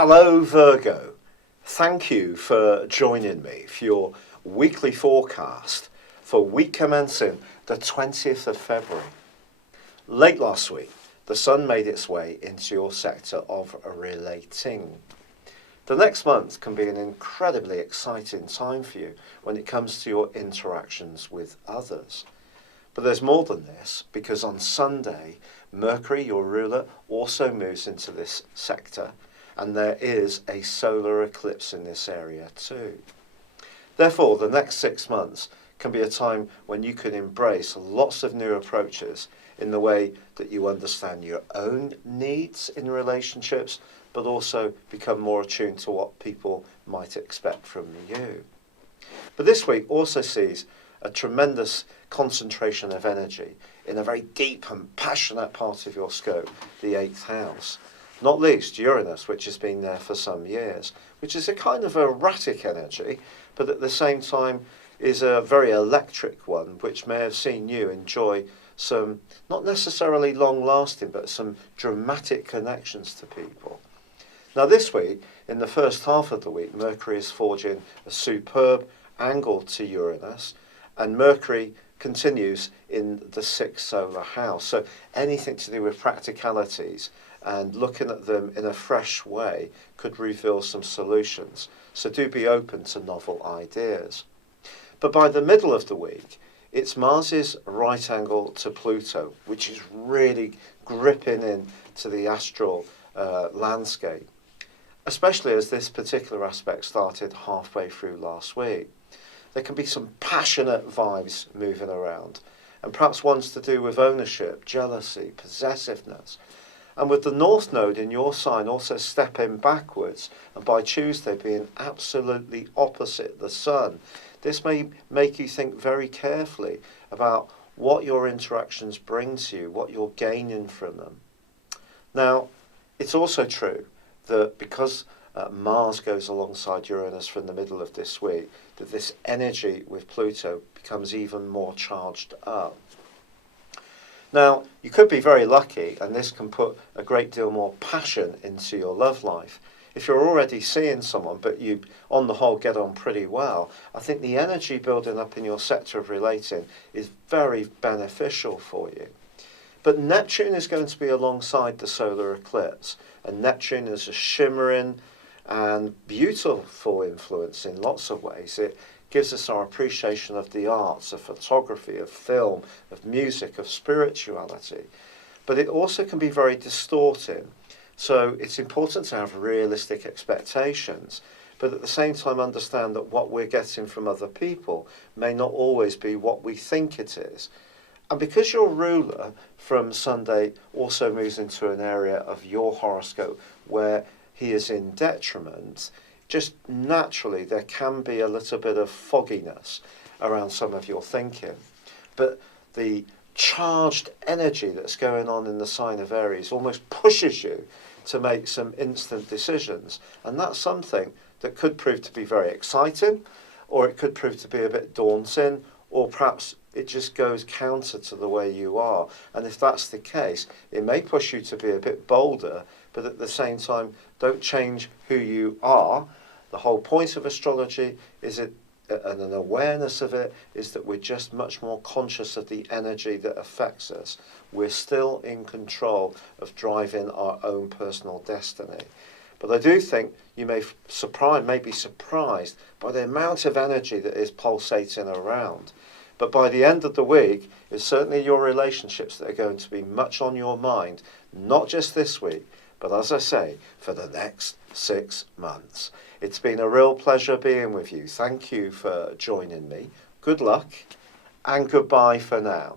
Hello Virgo, thank you for joining me for your weekly forecast for week commencing the 20th of February. Late last week, the Sun made its way into your sector of relating. The next month can be an incredibly exciting time for you when it comes to your interactions with others. But there's more than this, because on Sunday, Mercury, your ruler, also moves into this sector, and there is a solar eclipse in this area too. Therefore, the next 6 months can be a time when you can embrace lots of new approaches in the way that you understand your own needs in relationships, but also become more attuned to what people might expect from you. But this week also sees a tremendous concentration of energy in a very deep and passionate part of your scope, the 8th house. Not least Uranus, which has been there for some years, which is a kind of erratic energy, but at the same time is a very electric one, which may have seen you enjoy some, not necessarily long-lasting, but some dramatic connections to people. Now this week, in the first half of the week, Mercury is forging a superb angle to Uranus, and Mercury continues in the 6th solar house. So anything to do with practicalities and looking at them in a fresh way could reveal some solutions. So do be open to novel ideas. But by the middle of the week, it's Mars's right angle to Pluto, which is really gripping into the astral landscape, especially as this particular aspect started halfway through last week. There can be some passionate vibes moving around, and perhaps ones to do with ownership, jealousy, possessiveness. And with the North Node in your sign also stepping backwards, and by Tuesday being absolutely opposite the Sun, this may make you think very carefully about what your interactions bring to you, what you're gaining from them. Now, it's also true that because Mars goes alongside Uranus from the middle of this week, that this energy with Pluto becomes even more charged up. Now, you could be very lucky, and this can put a great deal more passion into your love life. If you're already seeing someone, but you, on the whole, get on pretty well, I think the energy building up in your sector of relating is very beneficial for you. But Neptune is going to be alongside the solar eclipse, and Neptune is a shimmering and beautiful influence in lots of ways. It gives us our appreciation of the arts, of photography, of film, of music, of spirituality. But it also can be very distorting. So it's important to have realistic expectations, but at the same time understand that what we're getting from other people may not always be what we think it is. And because your ruler from Sunday also moves into an area of your horoscope where he is in detriment, just naturally there can be a little bit of fogginess around some of your thinking. But the charged energy that's going on in the sign of Aries almost pushes you to make some instant decisions. And that's something that could prove to be very exciting, or it could prove to be a bit daunting, or perhaps it just goes counter to the way you are. And if that's the case, it may push you to be a bit bolder, but at the same time, don't change who you are. The whole point of astrology is and an awareness of it is that we're just much more conscious of the energy that affects us. We're still in control of driving our own personal destiny. But I do think you may be surprised by the amount of energy that is pulsating around. But by the end of the week, it's certainly your relationships that are going to be much on your mind, not just this week, but as I say, for the next 6 months. It's been a real pleasure being with you. Thank you for joining me. Good luck, and goodbye for now.